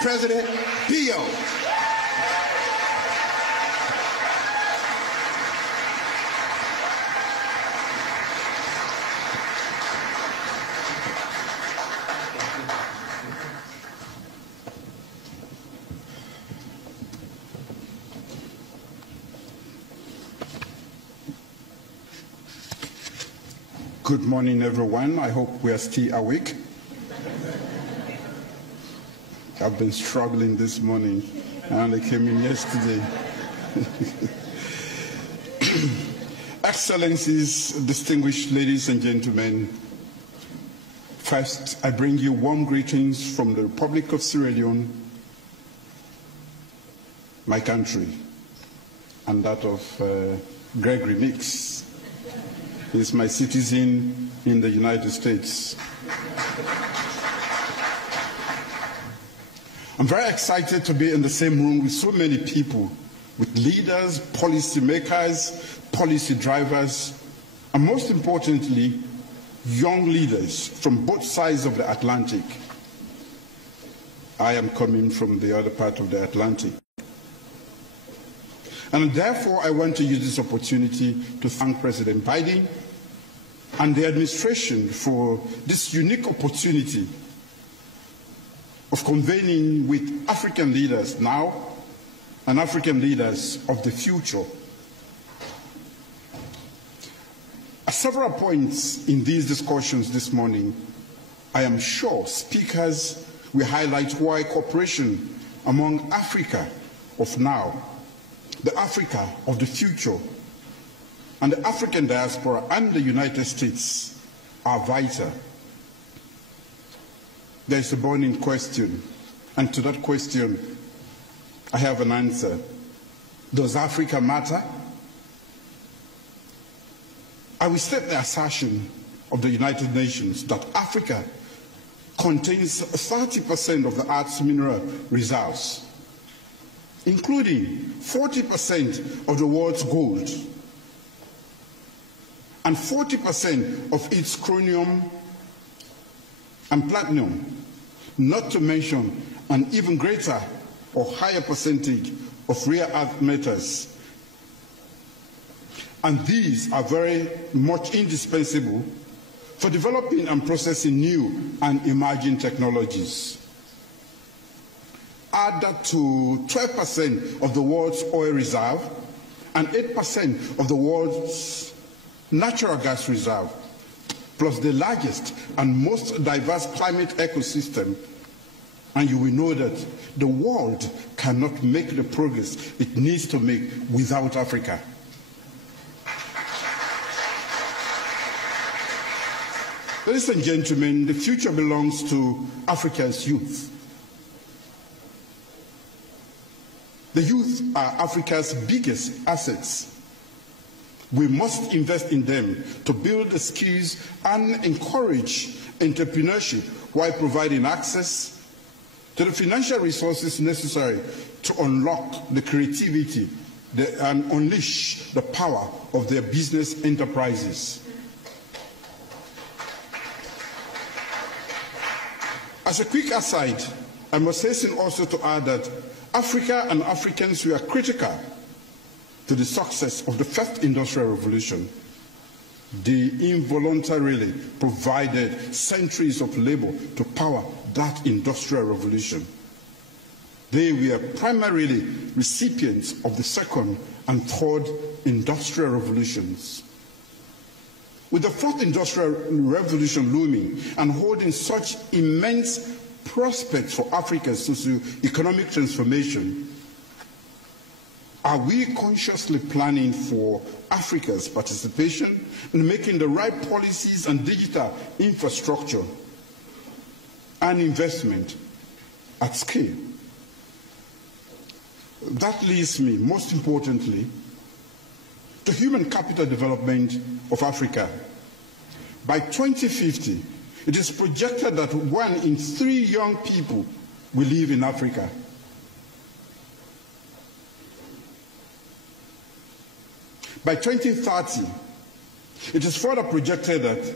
President Bio. Good morning, everyone. I hope we are still awake. I've been struggling this morning. I only came in yesterday. Excellencies, distinguished ladies and gentlemen, first, I bring you warm greetings from the Republic of Sierra Leone, my country, and that of Gregory Mix. He is my citizen in the United States. I'm very excited to be in the same room with so many people, with leaders, policy makers, policy drivers, and most importantly, young leaders from both sides of the Atlantic. I am coming from the other part of the Atlantic. And therefore, I want to use this opportunity to thank President Biden and the administration for this unique opportunity of convening with African leaders now and African leaders of the future. At several points in these discussions this morning, I am sure speakers will highlight why cooperation among Africa of now, the Africa of the future, and the African diaspora and the United States are vital. There is a burning question, and to that question, I have an answer. Does Africa matter? I will state the assertion of the United Nations that Africa contains 30% of the Earth's mineral reserves, including 40% of the world's gold and 40% of its chromium and platinum, not to mention an even greater or higher percentage of rare earth metals. And these are very much indispensable for developing and processing new and emerging technologies. Add that to 12% of the world's oil reserve and 8% of the world's natural gas reserve, plus the largest and most diverse climate ecosystem, and you will know that the world cannot make the progress it needs to make without Africa. Ladies and gentlemen, the future belongs to Africa's youth. The youth are Africa's biggest assets. We must invest in them to build the skills and encourage entrepreneurship while providing access to the financial resources necessary to unlock the creativity and unleash the power of their business enterprises. As a quick aside, I must hasten also to add that Africa and Africans were critical to the success of the first industrial revolution. They involuntarily provided centuries of labor to power that industrial revolution. They were primarily recipients of the second and third industrial revolutions. With the fourth industrial revolution looming and holding such immense prospects for Africa's socio-economic transformation, are we consciously planning for Africa's participation in making the right policies and digital infrastructure and investment at scale? That leads me, most importantly, to human capital development of Africa. By 2050, it is projected that 1 in 3 young people will live in Africa. By 2030, it is further projected that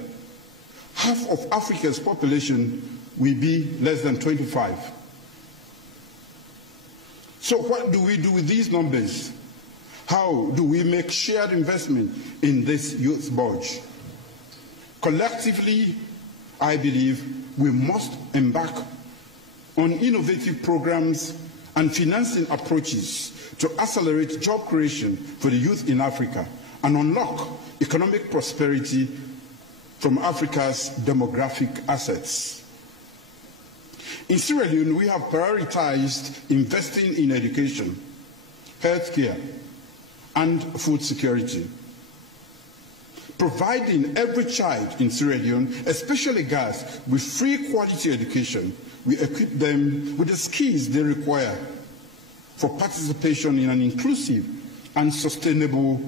half of Africa's population will be less than 25. So what do we do with these numbers? How do we make shared investment in this youth bulge? Collectively, I believe we must embark on innovative programs and financing approaches to accelerate job creation for the youth in Africa and unlock economic prosperity from Africa's demographic assets. In Sierra Leone, we have prioritized investing in education, healthcare, and food security. Providing every child in Sierra Leone, especially girls, with free quality education, we equip them with the skills they require for participation in an inclusive and sustainable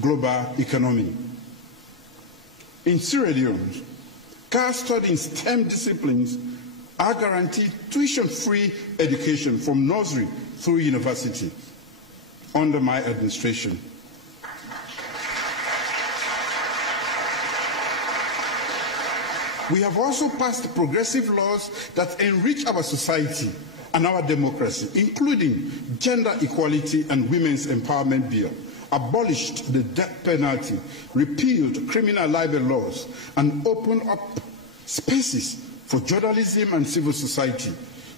global economy. In Sierra Leone, girls studying STEM disciplines are guaranteed tuition-free education from nursery through university under my administration. We have also passed progressive laws that enrich our society and our democracy, including Gender Equality and Women's Empowerment Bill, abolished the death penalty, repealed criminal libel laws, and opened up spaces for journalism and civil society,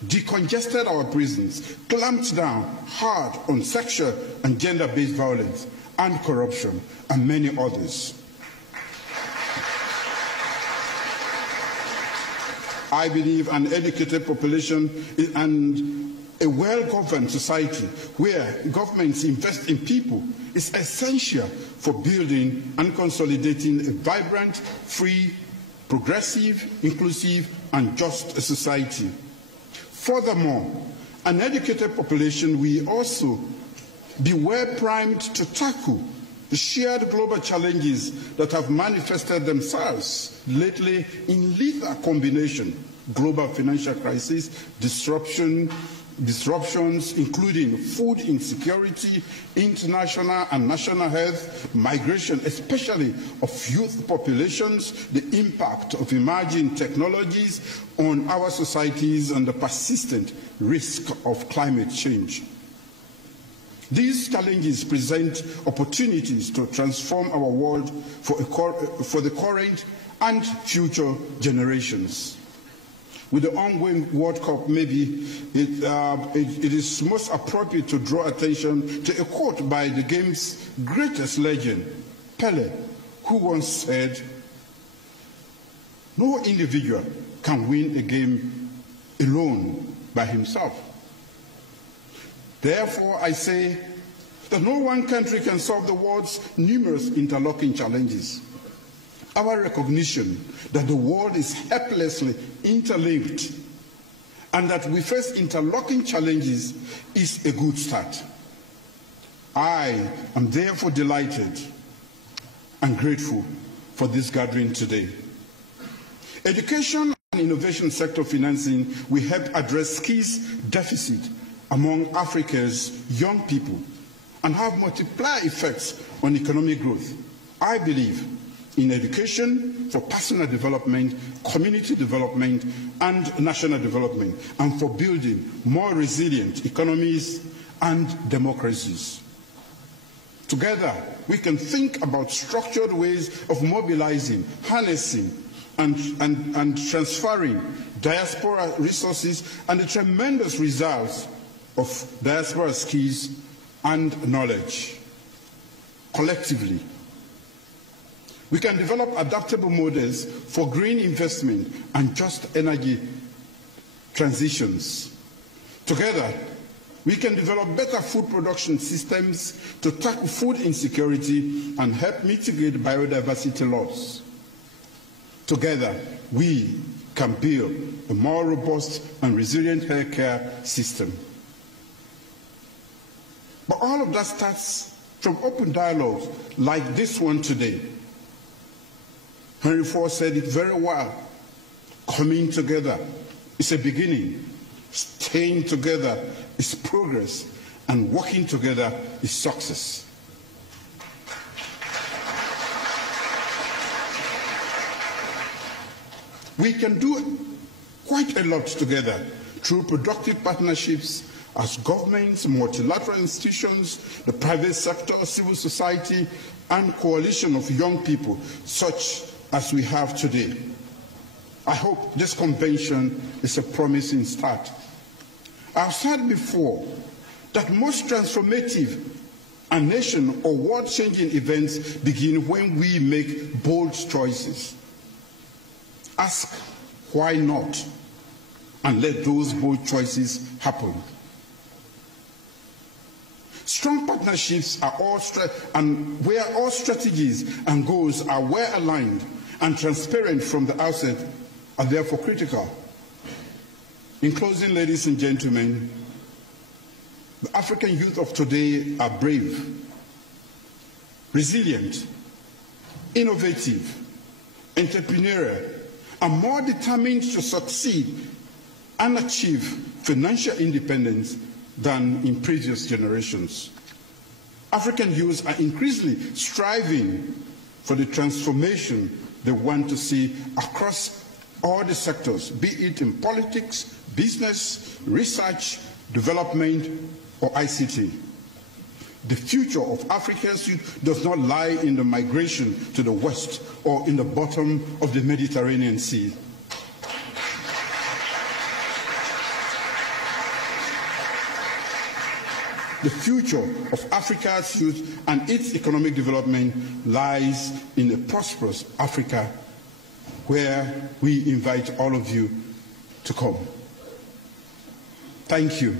decongested our prisons, clamped down hard on sexual and gender-based violence and corruption, and many others. I believe an educated population and a well-governed society where governments invest in people is essential for building and consolidating a vibrant, free, progressive, inclusive, and just society. Furthermore, an educated population will also be well primed to tackle the shared global challenges that have manifested themselves lately in lethal combination: global financial crisis, disruptions including food insecurity, international and national health, migration, especially of youth populations, the impact of emerging technologies on our societies, and the persistent risk of climate change. These challenges present opportunities to transform our world for the current and future generations. With the ongoing World Cup, maybe it is most appropriate to draw attention to a quote by the game's greatest legend, Pele, who once said, "No individual can win a game alone by himself." Therefore, I say that no one country can solve the world's numerous interlocking challenges. Our recognition that the world is helplessly interlinked and that we face interlocking challenges is a good start. I am therefore delighted and grateful for this gathering today. Education and innovation sector financing will help address skills deficit among Africa's young people and have multiplier effects on economic growth. I believe in education for personal development, community development, and national development, and for building more resilient economies and democracies. Together, we can think about structured ways of mobilizing, harnessing, and transferring diaspora resources and the tremendous results of diaspora skills and knowledge. Collectively, we can develop adaptable models for green investment and just energy transitions. Together, we can develop better food production systems to tackle food insecurity and help mitigate biodiversity loss. Together, we can build a more robust and resilient healthcare system. But all of that starts from open dialogues like this one today. Henry Ford said it very well. Coming together is a beginning. Staying together is progress. And working together is success. We can do quite a lot together through productive partnerships as governments, multilateral institutions, the private sector, civil society, and coalition of young people, such as we have today. I hope this convention is a promising start. I've said before that most transformative and nation or world-changing events begin when we make bold choices. Ask why not, and let those bold choices happen. Strong partnerships are where all strategies and goals are well aligned and transparent from the outset are therefore critical. In closing, ladies and gentlemen, the African youth of today are brave, resilient, innovative, entrepreneurial, and more determined to succeed and achieve financial independence than in previous generations. African youths are increasingly striving for the transformation they want to see across all the sectors, be it in politics, business, research, development, or ICT. The future of Africa's youth does not lie in the migration to the West or in the bottom of the Mediterranean Sea. The future of Africa's youth and its economic development lies in a prosperous Africa where we invite all of you to come. Thank you.